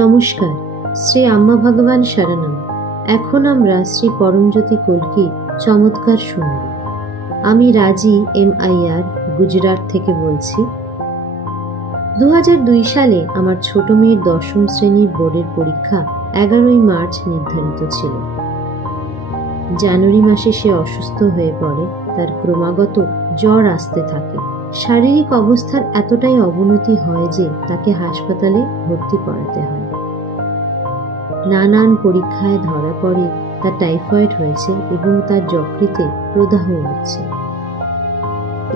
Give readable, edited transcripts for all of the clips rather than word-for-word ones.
নমস্কার, শ্রী আম্মা ভগবান শরণম। এখন আমরা শ্রী পরমজ্যোতি কল্কি চমৎকার শুনব। আমি রাজি MIR গুজরাট থেকে বলছি। 2002 সালে আমার ছোট মেয়ের 10ম শ্রেণীর বোর্ডের পরীক্ষা 11ই মার্চ নির্ধারিত ছিল। জানুয়ারি মাসে সে অসুস্থ হয়ে পড়ে। তার ক্রমাগত জ্বর আসতে থাকে। শারীরিক অবস্থার এতটাই অবনতি হয় যে তাকে হাসপাতালে ভর্তি করাতে হয়। নানান পরীক্ষায় ধরা পড়ে তার টাইফয়েড হয়েছে এবং তার যকৃতে প্রদাহ হচ্ছে।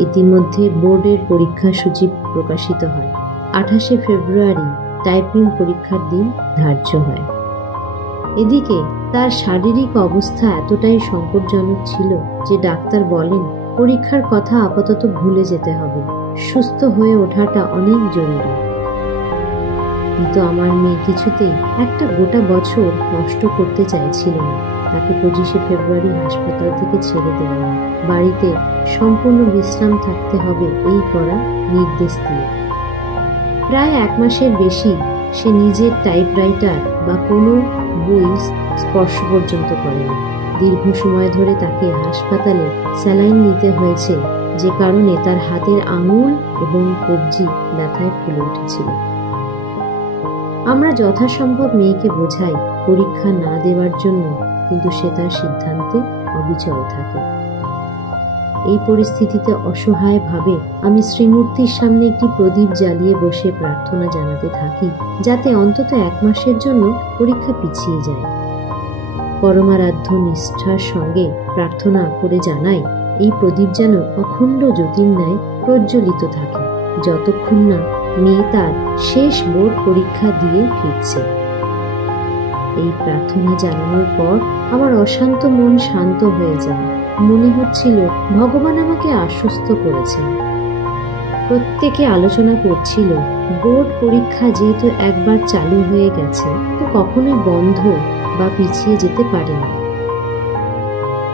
ইতিমধ্যে বোর্ডের পরীক্ষা সূচি প্রকাশিত হয়। 28শে ফেব্রুয়ারি টাইপিং পরীক্ষার দিন ধার্য হয়। এদিকে তার শারীরিক অবস্থা এতটাই সংকটজনক ছিল যে ডাক্তার বলেন পরীক্ষার কথা আপাতত ভুলে যেতে হবে, সুস্থ হয়ে ওঠাটা অনেক জরুরি। কিন্তু আমার মেয়ে কিছুতেই একটা গোটা বছর নষ্ট করতে চাইছিল না। তাকে 25শে ফেব্রুয়ারি হাসপাতাল থেকে ছেড়ে দেওয়া হয়। বাড়িতে সম্পূর্ণ বিশ্রাম থাকতে হবে এই করা নির্দেশ দিয়ে। প্রায় 1 মাসের বেশি সে নিজের টাইপরাইটার বা কোনো বই স্পর্শ পর্যন্ত করেনি। দীর্ঘ সময় ধরে তাকে হাসপাতালে স্যালাইন নিতে হয়েছে, যে কারণে তার হাতের আঙুল এবং কবজি ব্যথায় ফুলে উঠেছিল। আমরা যথাসম্ভব মেয়েকে বোঝাই পরীক্ষা না দেওয়ার জন্য, কিন্তু সে তার সিদ্ধান্তে অবিচল থাকে। এই পরিস্থিতিতে অসহায় ভাবে আমি শ্রীমূর্তির সামনে একটি প্রদীপ জ্বালিয়ে বসে প্রার্থনা জানাতে থাকি, যাতে অন্তত 1 মাসের জন্য পরীক্ষা পিছিয়ে যায়। পরমারাধ্য নিষ্ঠার সঙ্গে প্রার্থনা করে জানাই এই প্রদীপ যেন অখণ্ড জ্যোতির ন্যায় প্রজ্বলিত থাকে, যতক্ষণ না মেয়ে তার শেষ বোর্ড পরীক্ষা দিয়ে ফিরছে। এই প্রার্থনা জানানোর পর আমার অশান্ত মন শান্ত হয়ে যায়। মনে হচ্ছিল ভগবান আমাকে আশ্বস্ত করেছেন। প্রত্যেকে আলোচনা করছিল বোর্ড পরীক্ষা যেহেতু একবার চালু হয়ে গেছে তো কখনোই বন্ধ বা পিছিয়ে যেতে পারে না।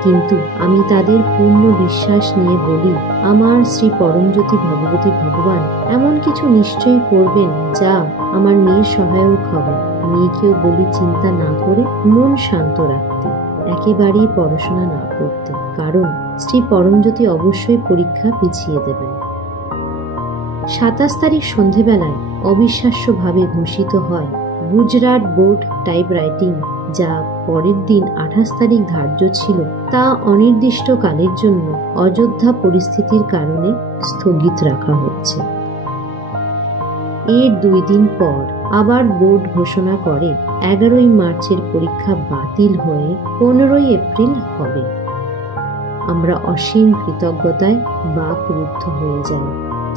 কিন্তু আমি তাদের পূর্ণ বিশ্বাস নিয়ে বলি, আমার শ্রী পরমজ্যোতি ভগবতী ভগবান এমন কিছু নিশ্চয়ই করবেন যা আমার মেয়ের সহায়ক হবে। মেয়েকেও বলি চিন্তা না করে মন শান্ত রাখতে, একেবারেই পড়াশোনা না করতে, কারণ শ্রী পরমজ্যোতি অবশ্যই পরীক্ষা পিছিয়ে দেবেন। 27 তারিখ সন্ধেবেলায় অবিশ্বাস্যভাবে ঘোষিত হয় গুজরাট বোর্ড টাইপরাইটিং, যা পরের দিন 28 তারিখ ধার্য ছিল, তা অনির্দিষ্টকালের জন্য অযোধ্যা পরিস্থিতির কারণে স্থগিত রাখা হচ্ছে। এর 2 দিন পর আবার বোর্ড ঘোষণা করে 11ই মার্চের পরীক্ষা বাতিল হয়ে 15ই এপ্রিল হবে। আমরা অসীম কৃতজ্ঞতায় বাকরুদ্ধ হয়ে যাই।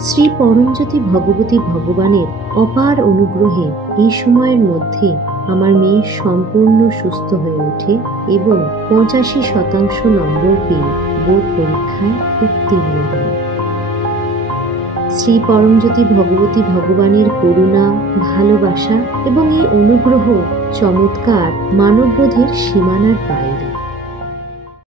শ্রী পরমজ্যোতি ভগবতী ভগবানের অপার অনুগ্রহে এই সময়ের মধ্যে আমার মেয়ে সম্পূর্ণ সুস্থ হয়ে ওঠে এবং 85% নম্বর পেয়ে বোর্ড পরীক্ষায় উত্তীর্ণ হয়। শ্রী পরমজ্যোতি ভগবতী ভগবানের করুণা, ভালোবাসা এবং এই অনুগ্রহ চমৎকার মানববোধের সীমানার বাইরে।